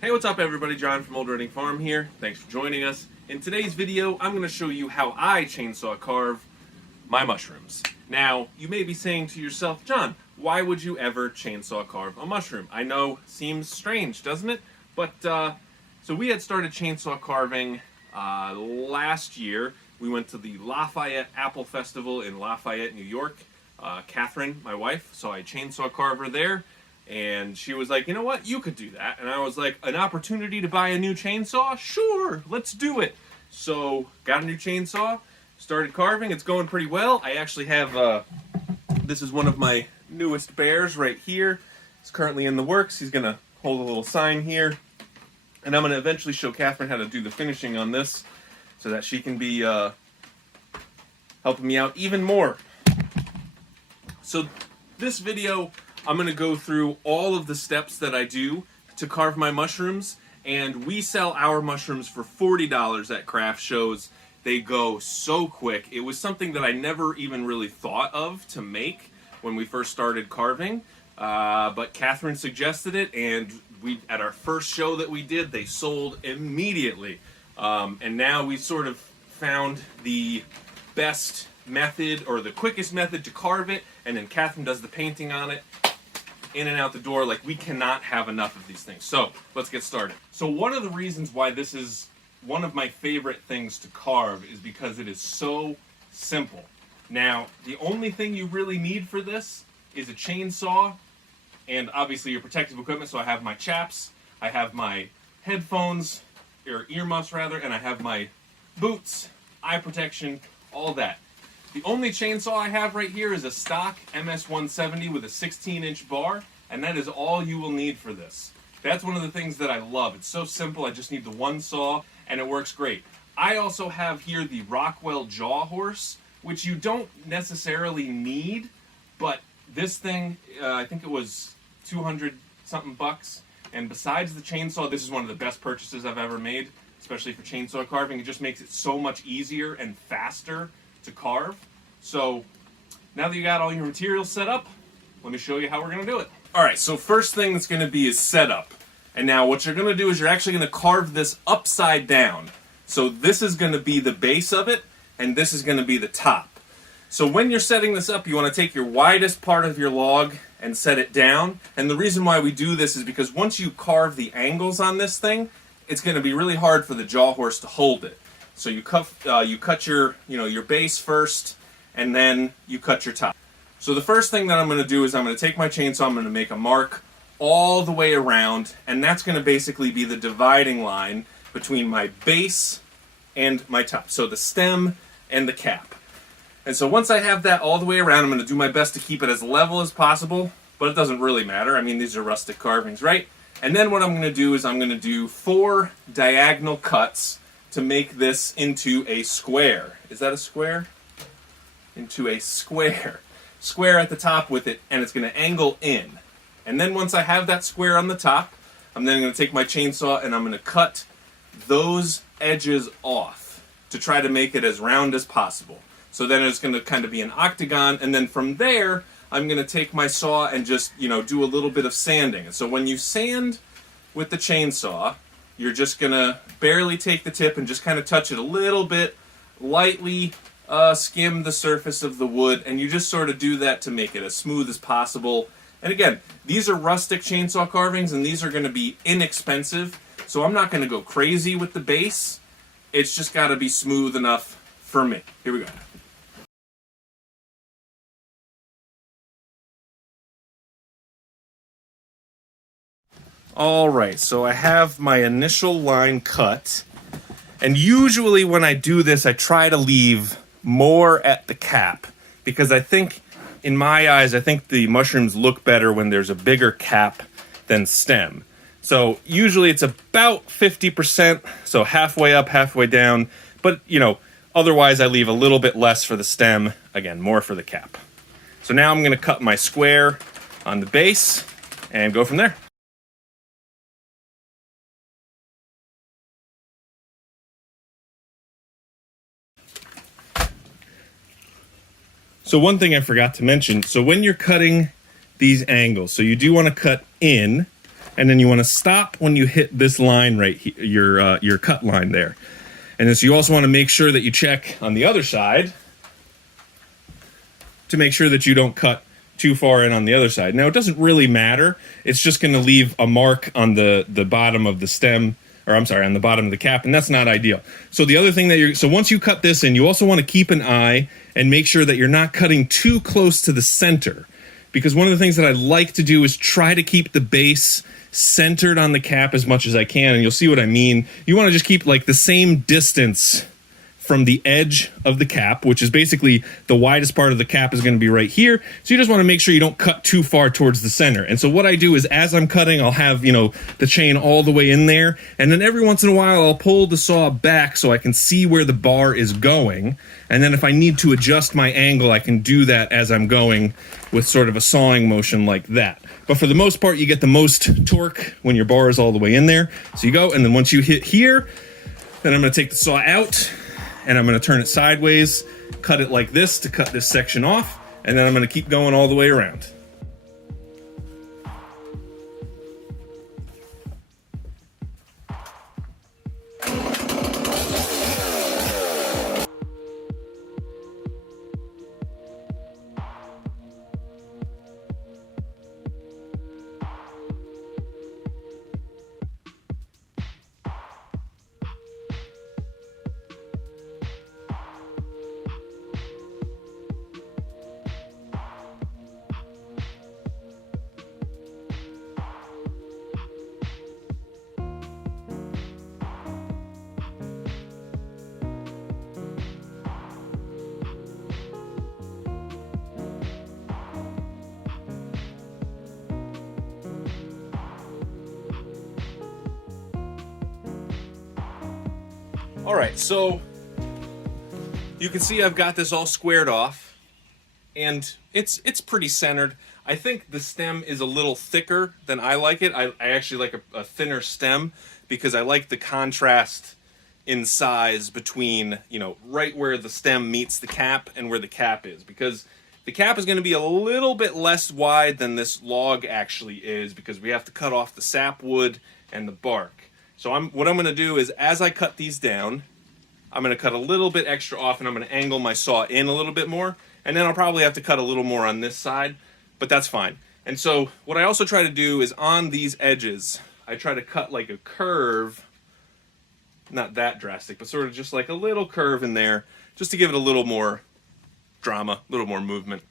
Hey, what's up everybody? John from Old Reading Farm here. Thanks for joining us. In today's video, I'm going to show you how I chainsaw carve my mushrooms. Now, you may be saying to yourself, John, why would you ever chainsaw carve a mushroom? I know, seems strange, doesn't it? But, so we had started chainsaw carving last year. We went to the Lafayette Apple Festival in Lafayette, New York. Catherine, my wife, saw a chainsaw carver there. And she was like, you know what, you could do that. And I was like, an opportunity to buy a new chainsaw? Sure, let's do it. So, got a new chainsaw, started carving. It's going pretty well. I actually have, this is one of my newest bears right here. It's currently in the works. He's going to hold a little sign here. And I'm going to eventually show Catherine how to do the finishing on this so that she can be helping me out even more. So, this video, I'm going to go through all of the steps that I do to carve my mushrooms, and we sell our mushrooms for $40 at craft shows. They go so quick. It was something that I never even really thought of to make when we first started carving, but Catherine suggested it, and at our first show that we did, they sold immediately. And now we sort of found the best method, or the quickest method to carve it, and then Catherine does the painting on it. In and out the door. Like, we cannot have enough of these things. So let's get started. So one of the reasons why this is one of my favorite things to carve is because it is so simple. Now, the only thing you really need for this is a chainsaw and obviously your protective equipment. So I have my chaps, I have my headphones, or earmuffs rather, and I have my boots, eye protection, all that. The only chainsaw I have right here is a stock MS170 with a 16-inch bar, and that is all you will need for this. That's one of the things that I love. It's so simple. I just need the one saw, and it works great. I also have here the Rockwell Jaw Horse, which you don't necessarily need, but this thing, I think it was 200-something bucks, and besides the chainsaw, this is one of the best purchases I've ever made, especially for chainsaw carving. It just makes it so much easier and faster to carve. So now that you got all your materials set up, let me show you how we're going to do it. Alright, so first thing that's going to be is setup. And now what you're going to do is you're actually going to carve this upside down. So this is going to be the base of it, and this is going to be the top. So when you're setting this up, you want to take your widest part of your log and set it down. And the reason why we do this is because once you carve the angles on this thing, it's going to be really hard for the jaw horse to hold it. So you cut your base first, and then you cut your top. So the first thing that I'm going to do is I'm going to take my chainsaw, I'm going to make a mark all the way around, and that's going to basically be the dividing line between my base and my top. So the stem and the cap. And so once I have that all the way around, I'm going to do my best to keep it as level as possible, but it doesn't really matter. I mean, these are rustic carvings, right? And then what I'm going to do is I'm going to do 4 diagonal cuts to make this into a square. Is that a square? Into a square. Square at the top with it, and it's going to angle in. And then once I have that square on the top, I'm then going to take my chainsaw and I'm going to cut those edges off to try to make it as round as possible. So then it's going to kind of be an octagon, and then from there, I'm going to take my saw and just, do a little bit of sanding. So when you sand with the chainsaw, you're just going to barely take the tip and just kind of touch it a little bit, lightly skim the surface of the wood, and you just sort of do that to make it as smooth as possible. And again, these are rustic chainsaw carvings, and these are going to be inexpensive, so I'm not going to go crazy with the base. It's just got to be smooth enough for me. Here we go. Alright, so I have my initial line cut, and usually when I do this I try to leave more at the cap, because I think, in my eyes, I think the mushrooms look better when there's a bigger cap than stem. So usually it's about 50%, so halfway up, halfway down, but otherwise I leave a little bit less for the stem, again, more for the cap. So now I'm going to cut my square on the base and go from there. So one thing I forgot to mention, so when you're cutting these angles, so you do want to cut in, and then you want to stop when you hit this line right here, your cut line there. And then so you also want to make sure that you check on the other side to make sure that you don't cut too far in on the other side. Now, it doesn't really matter. It's just going to leave a mark on the bottom of the stem, or I'm sorry, on the bottom of the cap, and that's not ideal. So the other thing that so once you cut this in, you also want to keep an eye and make sure that you're not cutting too close to the center. Because one of the things that I like to do is try to keep the base centered on the cap as much as I can, and you'll see what I mean. You want to just keep like the same distance from the edge of the cap, which is basically the widest part of the cap is going to be right here. So you just want to make sure you don't cut too far towards the center. And so what I do is as I'm cutting, I'll have, you know, the chain all the way in there. And then every once in a while, I'll pull the saw back so I can see where the bar is going. And then if I need to adjust my angle, I can do that as I'm going with sort of a sawing motion like that. But for the most part, you get the most torque when your bar is all the way in there. So you go, and then once you hit here, then I'm going to take the saw out, and I'm going to turn it sideways, cut it like this to cut this section off, and then I'm going to keep going all the way around. All right, so you can see I've got this all squared off, and it's pretty centered. I think the stem is a little thicker than I like it. I actually like a thinner stem because I like the contrast in size between, you know, right where the stem meets the cap and where the cap is, because the cap is going to be a little bit less wide than this log actually is because we have to cut off the sapwood and the bark. So what I'm going to do is as I cut these down, I'm going to cut a little bit extra off, and I'm going to angle my saw in a little bit more, and then I'll probably have to cut a little more on this side, but that's fine. And so what I also try to do is on these edges, I try to cut like a curve, not that drastic, but sort of just like a little curve in there, just to give it a little more drama, a little more movement.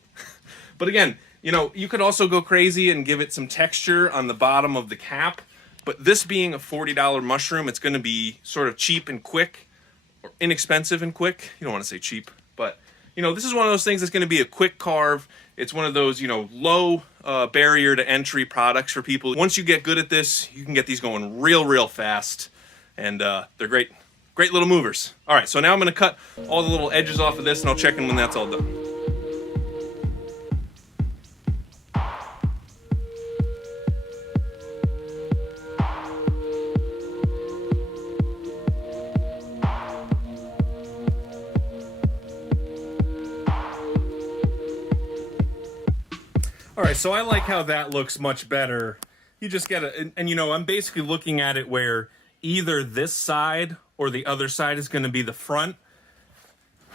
But again, you know, you could also go crazy and give it some texture on the bottom of the cap. But this being a $40 mushroom, it's going to be sort of cheap and quick, or inexpensive and quick. You don't want to say cheap, but, you know, this is one of those things that's going to be a quick carve. It's one of those, you know, low barrier to entry products for people. Once you get good at this, you can get these going real fast, and they're great little movers. All right, so now I'm going to cut all the little edges off of this, and I'll check in when that's all done. All right, so I like how that looks much better. You just get and you know, I'm basically looking at it where either this side or the other side is going to be the front,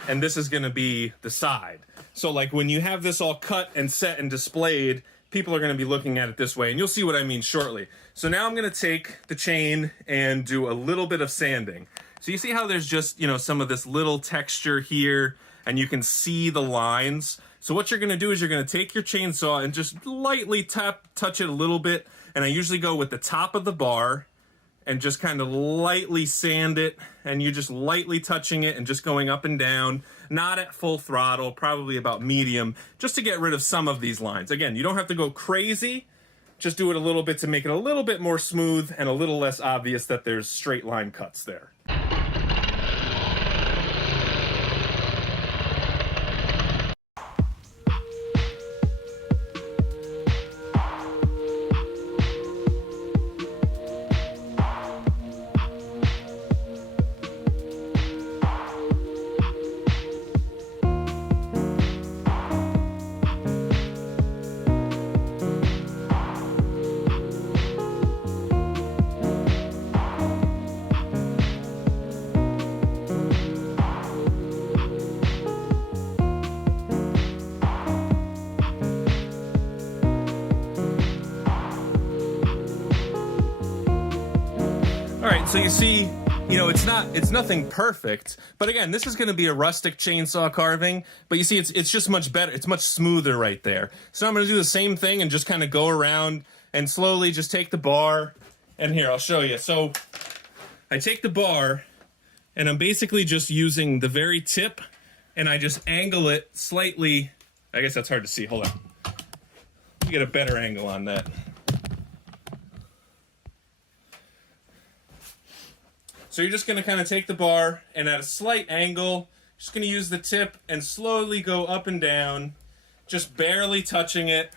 and this is going to be the side. So like when you have this all cut and set and displayed, people are going to be looking at it this way, and you'll see what I mean shortly. So now I'm going to take the chain and do a little bit of sanding. So you see how there's just, you know, some of this little texture here, and you can see the lines. So what you're going to do is you're going to take your chainsaw and just lightly touch it a little bit. And I usually go with the top of the bar and just kind of lightly sand it. And you're just lightly touching it and just going up and down, not at full throttle, probably about medium, just to get rid of some of these lines. Again, you don't have to go crazy. Just do it a little bit to make it a little bit more smooth and a little less obvious that there's straight line cuts there. All right, so you see, you know, it's nothing perfect, but again, this is going to be a rustic chainsaw carving, but you see it's just much better. It's much smoother right there. So I'm going to do the same thing and just kind of go around and slowly just take the bar, and here, I'll show you. So I take the bar, and I'm basically just using the very tip, and I just angle it slightly. I guess that's hard to see. Hold on. Let me get a better angle on that. So you're just going to kind of take the bar, and at a slight angle, just going to use the tip and slowly go up and down, just barely touching it,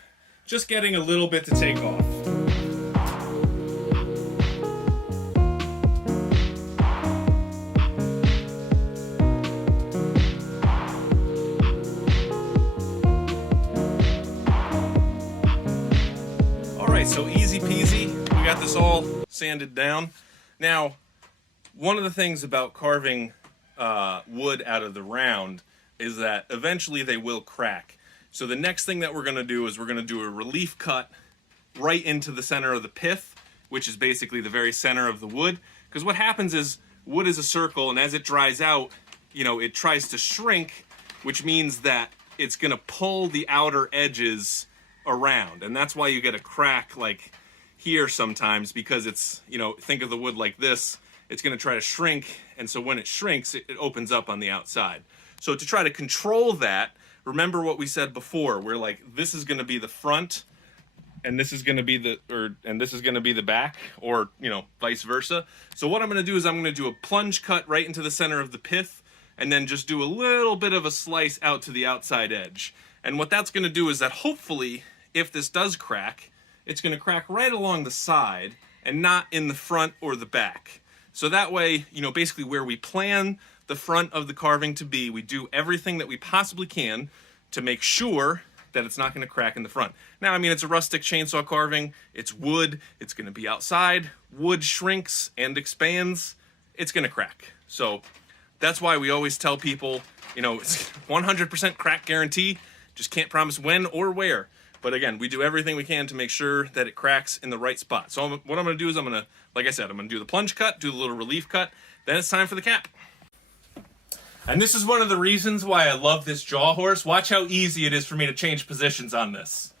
just getting a little bit to take off. All right, so easy peasy. We got this all sanded down. Now, one of the things about carving wood out of the round is that eventually they will crack. So the next thing that we're going to do is we're going to do a relief cut right into the center of the pith, which is basically the very center of the wood. Because what happens is wood is a circle, and as it dries out, you know, it tries to shrink, which means that it's going to pull the outer edges around. And that's why you get a crack like here sometimes, because it's, you know, think of the wood like this. It's going to try to shrink, and so when it shrinks, it opens up on the outside. So to try to control that, remember what we said before, where like this is going to be the front, and this is going to be the back, or you know, vice versa. So what I'm going to do is I'm going to do a plunge cut right into the center of the pith, and then just do a little bit of a slice out to the outside edge. And what that's going to do is that hopefully, if this does crack, it's going to crack right along the side and not in the front or the back. So that way, you know, basically where we plan the front of the carving to be, we do everything that we possibly can to make sure that it's not going to crack in the front. Now, I mean, it's a rustic chainsaw carving. It's wood. It's going to be outside. Wood shrinks and expands. It's going to crack. So that's why we always tell people, you know, it's 100% crack guarantee. Just can't promise when or where. But again, we do everything we can to make sure that it cracks in the right spot. So what I'm going to do is I'm going to, like I said, I'm going to do the plunge cut, do the little relief cut, then it's time for the cap. And this is one of the reasons why I love this jaw horse. Watch how easy it is for me to change positions on this.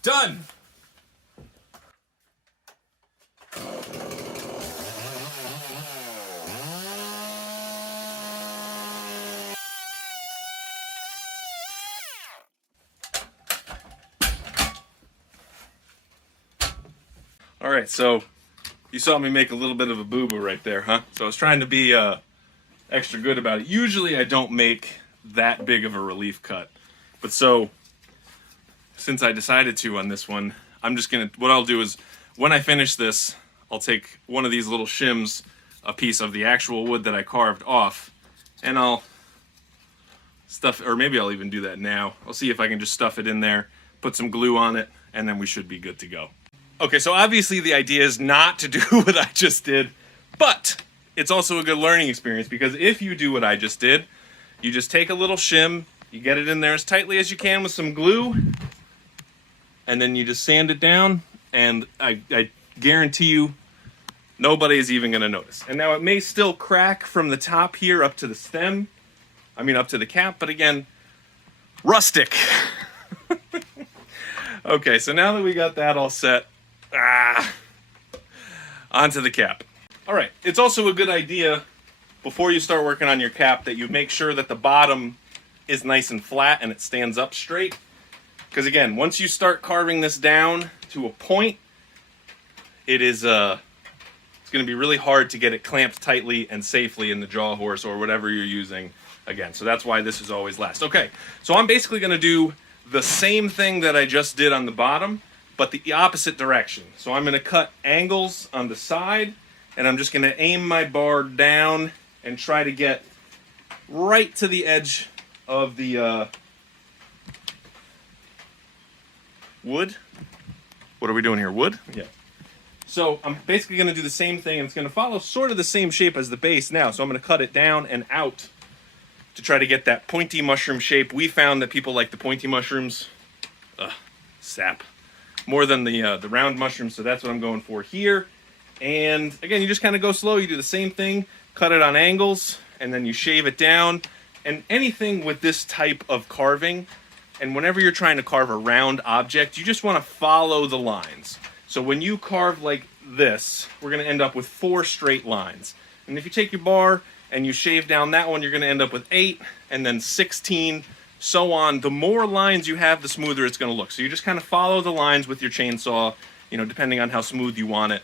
Done! All right, so you saw me make a little bit of a boo-boo right there, huh? So I was trying to be extra good about it. Usually I don't make that big of a relief cut. But so, since I decided to on this one, I'm just gonna, what I'll do is, when I finish this, I'll take one of these little shims, a piece of the actual wood that I carved off, and I'll stuff, or maybe I'll even do that now. I'll see if I can just stuff it in there, put some glue on it, and then we should be good to go. Okay, so obviously the idea is not to do what I just did, but it's also a good learning experience, because if you do what I just did, you just take a little shim, you get it in there as tightly as you can with some glue, and then you just sand it down, and I guarantee you nobody's even going to notice. And now it may still crack from the top here up to the stem, up to the cap, but again, rustic. Okay, so now that we got that all set, onto the cap. All right, it's also a good idea before you start working on your cap that you make sure that the bottom is nice and flat and it stands up straight. Because again, once you start carving this down to a point, it is it's going to be really hard to get it clamped tightly and safely in the jaw horse or whatever you're using again. So that's why this is always last. Okay, so I'm basically going to do the same thing that I just did on the bottom, but the opposite direction. So I'm going to cut angles on the side, and I'm just going to aim my bar down and try to get right to the edge of the wood. What are we doing here? Wood? Yeah. So I'm basically going to do the same thing, and it's going to follow sort of the same shape as the base now. So I'm going to cut it down and out to try to get that pointy mushroom shape. We found that people like the pointy mushrooms, sap, more than the round mushrooms, so that's what I'm going for here. And again, you just kind of go slow. You do the same thing, cut it on angles, and then you shave it down. And anything with this type of carving, and whenever you're trying to carve a round object, you just want to follow the lines. So when you carve like this, we're going to end up with 4 straight lines. And if you take your bar and you shave down that one, you're going to end up with 8, and then 16, so on. The more lines you have, the smoother it's going to look. So you just kind of follow the lines with your chainsaw, you know, depending on how smooth you want it,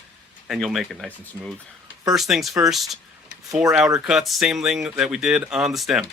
and you'll make it nice and smooth. First things first, 4 outer cuts, same thing that we did on the stem.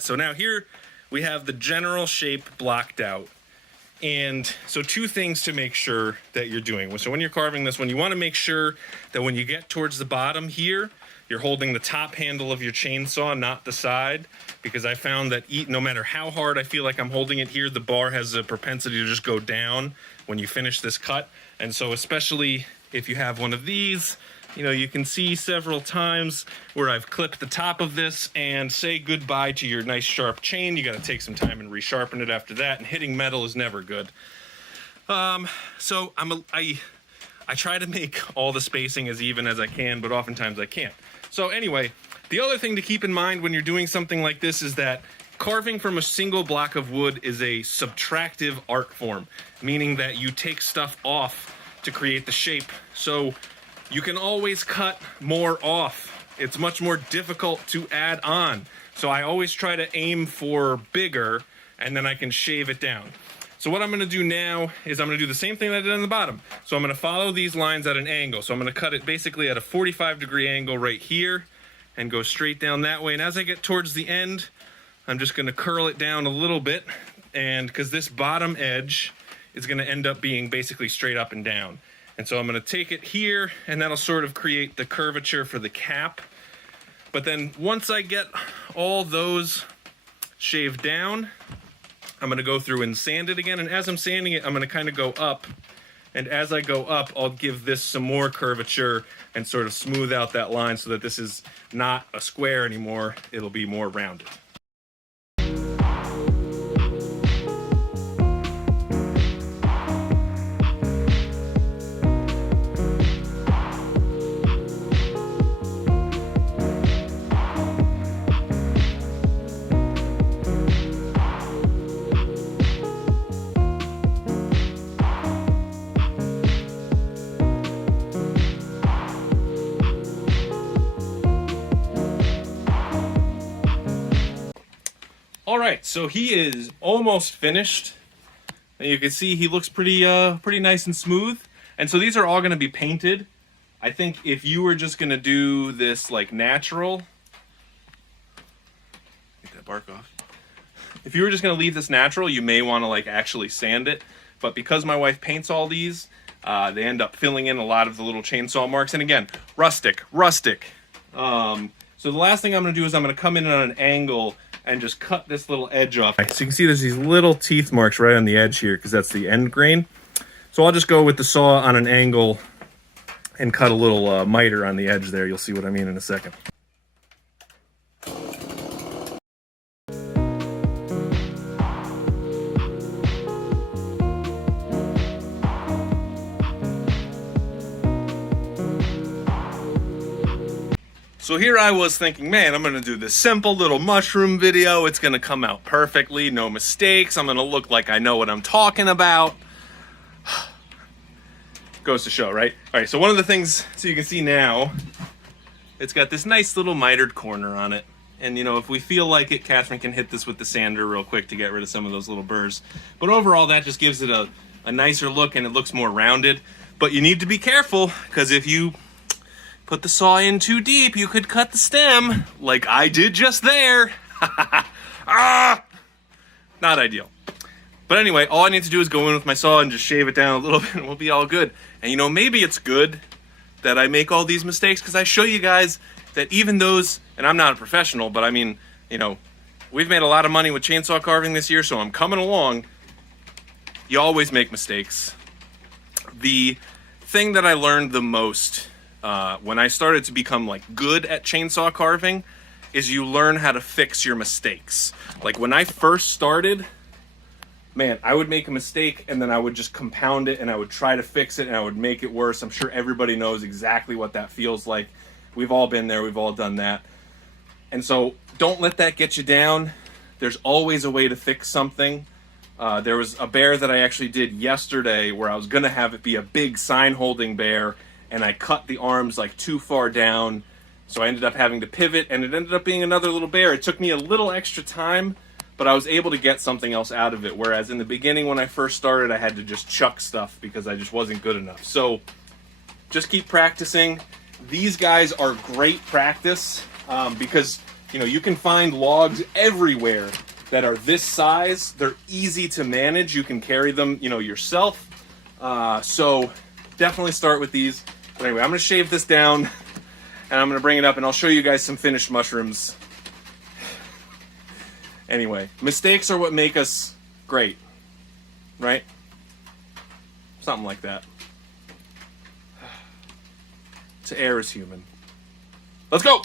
So now here we have the general shape blocked out. And so 2 things to make sure that you're doing. So when you're carving this one, you want to make sure that when you get towards the bottom here, you're holding the top handle of your chainsaw, not the side, because I found that no matter how hard I feel like I'm holding it here, the bar has a propensity to just go down when you finish this cut. And so especially if you have one of these, you know, you can see several times where I've clipped the top of this, and say goodbye to your nice sharp chain. You got to take some time and resharpen it after that, and hitting metal is never good. So I try to make all the spacing as even as I can, but oftentimes I can't. So anyway, the other thing to keep in mind when you're doing something like this is that carving from a single block of wood is a subtractive art form, meaning that you take stuff off to create the shape. So you can always cut more off. It's much more difficult to add on. So I always try to aim for bigger, and then I can shave it down. So what I'm going to do now is I'm going to do the same thing that I did on the bottom. So I'm going to follow these lines at an angle. So I'm going to cut it basically at a 45-degree angle right here and go straight down that way. And as I get towards the end, I'm just going to curl it down a little bit, and because this bottom edge is going to end up being basically straight up and down. And so I'm going to take it here, and that'll sort of create the curvature for the cap. But then once I get all those shaved down, I'm going to go through and sand it again. And as I'm sanding it, I'm going to kind of go up. And as I go up, I'll give this some more curvature and sort of smooth out that line so that this is not a square anymore. It'll be more rounded. All right, so he is almost finished. And you can see he looks pretty nice and smooth. And so these are all going to be painted. I think if you were just going to do this like natural, get that bark off. If you were just going to leave this natural, you may want to like actually sand it. But because my wife paints all these, they end up filling in a lot of the little chainsaw marks. And again, rustic. So the last thing I'm going to do is I'm going to come in on an angle and just cut this little edge off. So you can see there's these little teeth marks right on the edge here because that's the end grain. So I'll just go with the saw on an angle and cut a little miter on the edge there. You'll see what I mean in a second. So here I was thinking, man, I'm gonna do this simple little mushroom video. It's gonna come out perfectly, no mistakes. I'm gonna look like I know what I'm talking about. Goes to show, right? All right, so one of the things, so you can see now, it's got this nice little mitered corner on it. And you know, if we feel like it, Catherine can hit this with the sander real quick to get rid of some of those little burrs. But overall, that just gives it a nicer look and it looks more rounded. But you need to be careful, because if you put the saw in too deep, you could cut the stem, like I did just there. Ah! Not ideal. But anyway, all I need to do is go in with my saw and just shave it down a little bit and we'll be all good. And you know, maybe it's good that I make all these mistakes, because I show you guys that even those, and I'm not a professional, but I mean, you know, we've made a lot of money with chainsaw carving this year, so I'm coming along. You always make mistakes. The thing that I learned the most when I started to become like good at chainsaw carving is you learn how to fix your mistakes. Like when I first started, man, I would make a mistake and then I would just compound it and I would try to fix it and I would make it worse. I'm sure everybody knows exactly what that feels like. We've all been there, we've all done that. And so don't let that get you down. There's always a way to fix something. There was a bear that I actually did yesterday where I was gonna have it be a big sign holding bear, and I cut the arms like too far down, so I ended up having to pivot, and it ended up being another little bear. It took me a little extra time, but I was able to get something else out of it, whereas in the beginning when I first started, I had to just chuck stuff because I just wasn't good enough. So just keep practicing. These guys are great practice because, you know, you can find logs everywhere that are this size. They're easy to manage. You can carry them, you know, yourself. So definitely start with these. But anyway, I'm going to shave this down and I'm going to bring it up and I'll show you guys some finished mushrooms. Anyway, mistakes are what make us great, right? Something like that. To err is human. Let's go!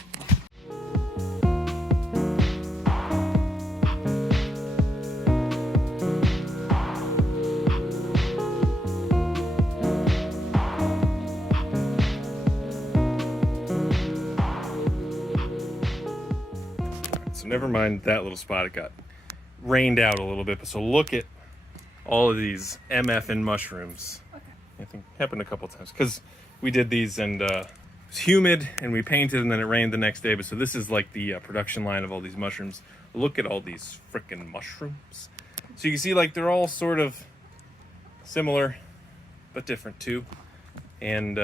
So never mind that little spot. It got rained out a little bit. So look at all of these MFing mushrooms. Okay. I think it happened a couple times because we did these and it was humid and we painted and then it rained the next day. But so this is like the production line of all these mushrooms. Look at all these freaking mushrooms. So you can see like they're all sort of similar but different too. And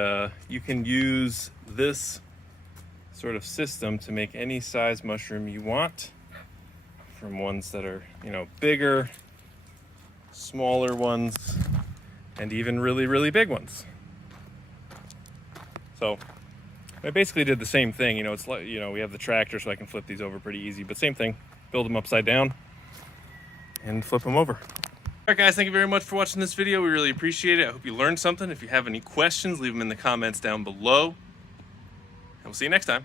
you can use this sort of system to make any size mushroom you want, from ones that are, you know, bigger, smaller ones, and even really, really big ones. So I basically did the same thing. You know, it's like, you know, we have the tractor so I can flip these over pretty easy, but same thing, build them upside down and flip them over. All right, guys, thank you very much for watching this video. We really appreciate it. I hope you learned something. If you have any questions, leave them in the comments down below. And we'll see you next time.